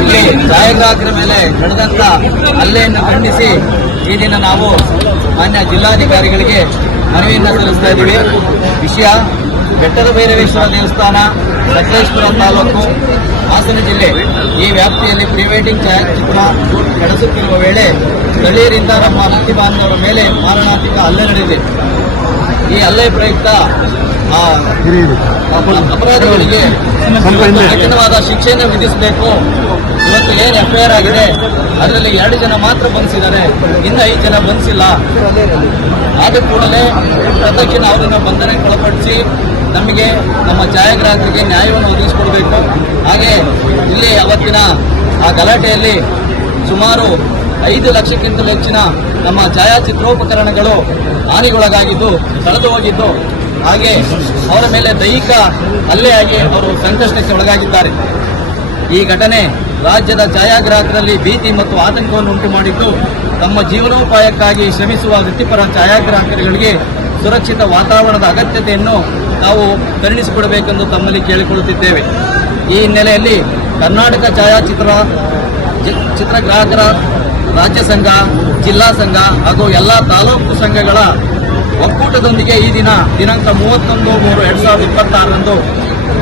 ಇಲ್ಲಿ ಛಾಯಾಗ್ರಾಹಕರ ಮೇಲೆ ನಡೆದಂತ ಹಲ್ಲೆಯನ್ನು ಖಂಡಿಸಿ ಈ ದಿನ ನಾವು ಮಾನ್ಯ ಜಿಲ್ಲಾಧಿಕಾರಿಗಳಿಗೆ ಮನವಿಯನ್ನು ಸಲ್ಲಿಸ್ತಾ ಇದ್ದೀವಿ. ವಿಷಯ ಬೆಟ್ಟದ ಭೈರವೇಶ್ವರ ದೇವಸ್ಥಾನ, ಸಕಲೇಶ್ಪುರ ತಾಲೂಕು, ಹಾಸನ ಜಿಲ್ಲೆ ಈ ವ್ಯಾಪ್ತಿಯಲ್ಲಿ ಪ್ರೀ ವೆಡ್ಡಿಂಗ್ ಛಾಯಾಚಿತ್ರ ನಡೆಸುತ್ತಿರುವ ವೇಳೆ ಸ್ಥಳೀಯರಿಂದ ನಮ್ಮ ಭಕ್ತಿ ಬಾಂಧವರ ಮೇಲೆ ಮಾರಣಾಂತಿಕ ಹಲ್ಲೆ ನಡೆದಿದೆ. ಈ ಹಲ್ಲೆ ಪ್ರಯುಕ್ತ ಅಪರಾಧಿಗಳಿಗೆ ಕಠಿಣವಾದ ಶಿಕ್ಷೆಯನ್ನು ವಿಧಿಸಬೇಕು. ಇವತ್ತು ಏನು FIR ಆಗಿದೆ ಅದರಲ್ಲಿ 2 ಜನ ಮಾತ್ರ ಬಂಧಿಸಿದ್ದಾರೆ, ಇನ್ನು 5 ಜನ ಬಂಧಿಸಿಲ್ಲ. ಆದ ಕೂಡಲೇ ಪ್ರದಕ್ಷಿಣ ಅವರನ್ನು ಬಂಧನಕ್ಕೊಳಪಡಿಸಿ ನಮಗೆ ನಮ್ಮ ಛಾಯಾಗ್ರಾಹಕರಿಗೆ ನ್ಯಾಯವನ್ನು ಒದಗಿಸಿಕೊಡಬೇಕು. ಹಾಗೆ ಇಲ್ಲಿ ಅವತ್ತಿನ ಆ ಗಲಾಟೆಯಲ್ಲಿ ಸುಮಾರು 5 ಲಕ್ಷಕ್ಕಿಂತಲೂ ಹೆಚ್ಚಿನ ನಮ್ಮ ಛಾಯಾಚಿತ್ರೋಪಕರಣಗಳು ಹಾನಿಗೊಳಗಾಗಿದ್ದು, ಕಳೆದು ಹೋಗಿದ್ದು, ಹಾಗೆ ಅವರ ಮೇಲೆ ದೈಹಿಕ ಹಲ್ಲೆಯಾಗಿ ಅವರು ಸಂಕಷ್ಟಕ್ಕೆ ಒಳಗಾಗಿದ್ದಾರೆ. ಈ ಘಟನೆ ರಾಜ್ಯದ ಛಾಯಾಗ್ರಾಹಕರಲ್ಲಿ ಭೀತಿ ಮತ್ತು ಆತಂಕವನ್ನು ಉಂಟು ಮಾಡಿದ್ದು, ತಮ್ಮ ಜೀವನೋಪಾಯಕ್ಕಾಗಿ ಶ್ರಮಿಸುವ ವೃತ್ತಿಪರ ಛಾಯಾಗ್ರಾಹಕರಿಗೆ ಸುರಕ್ಷಿತ ವಾತಾವರಣದ ಅಗತ್ಯತೆಯನ್ನು ನಾವು ಕರುಣಿಸಿಕೊಡಬೇಕೆಂದು ತಮ್ಮಲ್ಲಿ ಕೇಳಿಕೊಳ್ಳುತ್ತಿದ್ದೇವೆ. ಈ ಹಿನ್ನೆಲೆಯಲ್ಲಿ ಕರ್ನಾಟಕ ಚಿತ್ರಗ್ರಾಹಕರ ರಾಜ್ಯ ಸಂಘ, ಜಿಲ್ಲಾ ಸಂಘ ಹಾಗೂ ಎಲ್ಲ ತಾಲೂಕು ಸಂಘಗಳ ಒಕ್ಕೂಟದೊಂದಿಗೆ ಈ ದಿನಾಂಕ 31/3/2026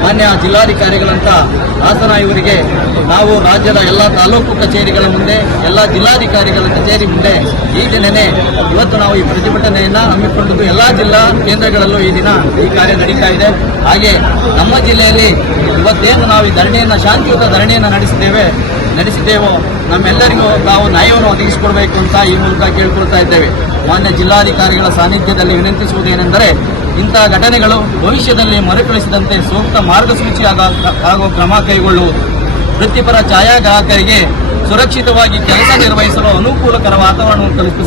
ಮಾನ್ಯ ಜಿಲ್ಲಾಧಿಕಾರಿಗಳಂತ ಹಾಸನ ಇವರಿಗೆ ನಾವು ರಾಜ್ಯದ ಎಲ್ಲ ತಾಲೂಕು ಕಚೇರಿಗಳ ಮುಂದೆ, ಎಲ್ಲ ಜಿಲ್ಲಾಧಿಕಾರಿಗಳ ಕಚೇರಿ ಮುಂದೆ ಈ ದಿನನೇ ಇವತ್ತು ನಾವು ಈ ಪ್ರತಿಭಟನೆಯನ್ನು ಹಮ್ಮಿಕೊಂಡಿದ್ದು, ಎಲ್ಲ ಜಿಲ್ಲಾ ಕೇಂದ್ರಗಳಲ್ಲೂ ಈ ದಿನ ಈ ಕಾರ್ಯ ನಡೀತಾ ಇದೆ. ಹಾಗೆ ನಮ್ಮ ಜಿಲ್ಲೆಯಲ್ಲಿ ಇವತ್ತೇನು ನಾವು ಈ ಧರಣಿಯನ್ನು, ಶಾಂತಿಯುತ ಧರಣಿಯನ್ನು ನಡೆಸಿದ್ದೇವೋ ನಮ್ಮೆಲ್ಲರಿಗೂ ನಾವು ನ್ಯಾಯವನ್ನು ಒದಗಿಸಿಕೊಡಬೇಕು ಅಂತ ಈ ಮೂಲಕ ಕೇಳಿಕೊಳ್ತಾ ಇದ್ದೇವೆ. ಮಾನ್ಯ ಜಿಲ್ಲಾಧಿಕಾರಿಗಳ ಸಾನ್ನಿಧ್ಯದಲ್ಲಿ ವಿನಂತಿಸುವುದೇನೆಂದರೆ, ಇಂತಹ ಘಟನೆಗಳು ಭವಿಷ್ಯದಲ್ಲಿ ಮರುಕಳಿಸದಂತೆ ಸೂಕ್ತ ಮಾರ್ಗಸೂಚಿ ಹಾಗೂ ಕ್ರಮ ಕೈಗೊಳ್ಳುವುದು, ವೃತ್ತಿಪರ ಛಾಯಾಗ್ರಾಹಕರಿಗೆ ಸುರಕ್ಷಿತವಾಗಿ ಕೆಲಸ ನಿರ್ವಹಿಸಲು ಅನುಕೂಲಕರ ವಾತಾವರಣವನ್ನು ಕಲ್ಪಿಸುವುದು.